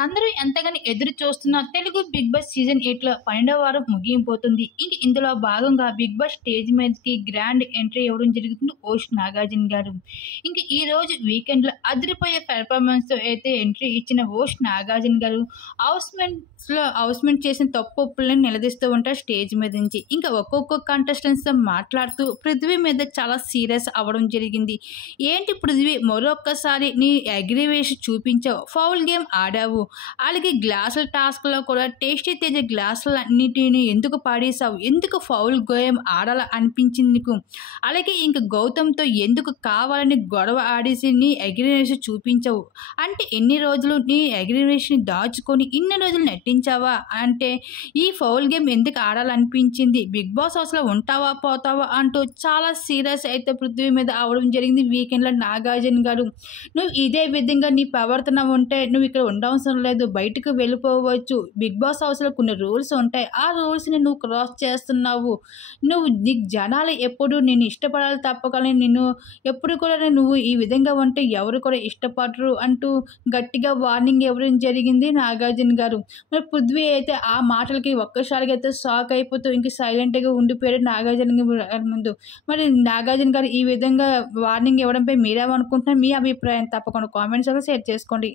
అందరూ ఎంతగానో ఎదురు చూస్తున్న తెలుగు 'బిగ్ బాస్' సీజన్ 8లో 12వ వారం ముగియబోతుంది. ఇందులో భాగంగా 'బిగ్ బాస్' స్టేజ్ మీదకి గ్రాండ్ ఎంట్రీ ఇవ్వడం జరుగుతుంది హోస్ట్ నాగార్జున గారు. ఈరోజు వీకెండ్‌లో అదిరిపోయే పెర్ఫార్మన్స్‌తో అయితే ఎంట్రీ ఇచ్చిన హోస్ట్ నాగార్జున గారు హౌస్‌మేట్స్ చేసిన తప్పొప్పులను నిలదీస్తూ ఉంటారు స్టేజ్ మీద నుంచి. ఒక్కొక్క కంటెస్టెంట్స్‌తో మాట్లాడుతూ పృథ్వీ మీద చాలా సీరియస్ అవ్వడం జరిగింది. "ఏంటి పృథ్వీ, మరొక్కసారి నీ అగ్రివేషన్ చూపించావు. ఫౌల్ గేమ్ ఆడావు. అలాగే గ్లాసుల టాస్క్‌లో కూడా టేస్టీ తేజ గ్లాసులన్నిటిని ఎందుకు పాడేశావు? ఎందుకు ఫౌల్ గేమ్ ఆడాల అనిపించింది నీకు? అలాగే గౌతమ్‌తో ఎందుకు కావాలని గొడవ ఆడేసి నీ అగ్రివేషన్ చూపించావు? అంటే ఎన్ని రోజులు నీ అగ్రివేషన్‌ని దాచుకొని ఇన్ని రోజులు నటించావా? అంటే ఈ ఫౌల్ గేమ్ ఎందుకు ఆడాలనిపించింది? బిగ్ బాస్ హౌస్‌లో ఉంటావా? పోతావా?" అంటూ చాలా సీరియస్ అయితే పృథ్వీ మీద అవ్వడం జరిగింది వీకెండ్‌లో నాగార్జున గారు. "నువ్వు ఇదే విధంగా నీ ప్రవర్తన ఉంటే నువ్వు ఇక్కడ ఉండవసరం లేదు. బయటకు వెళ్ళిపోవచ్చు. బిగ్ బాస్ హౌస్‌లో కొన్ని రూల్స్ ఉంటాయి. ఆ రూల్స్‌ని నువ్వు క్రాస్ చేస్తున్నావు. నీకు జనాలు ఎప్పుడు నిన్ను ఇష్టపడాలి తప్ప కానీ నిన్ను ఎప్పుడు కూడా నువ్వు ఈ విధంగా ఉంటే ఎవరు కూడా ఇష్టపడరు" అంటూ గట్టిగా వార్నింగ్ ఇవ్వడం జరిగింది నాగార్జున గారు. మరి పృథ్వీ అయితే ఆ మాటలకి ఒక్కసారిగా అయితే షాక్ అయిపోతూ సైలెంట్‌గా ఉండిపోయాడు నాగార్జున గారి ముందు. మరి నాగార్జున గారు ఈ విధంగా వార్నింగ్ ఇవ్వడంపై మీరేమనుకుంటున్నారు? మీ అభిప్రాయం తప్పకుండా కామెంట్స్‌లో షేర్ చేసుకోండి.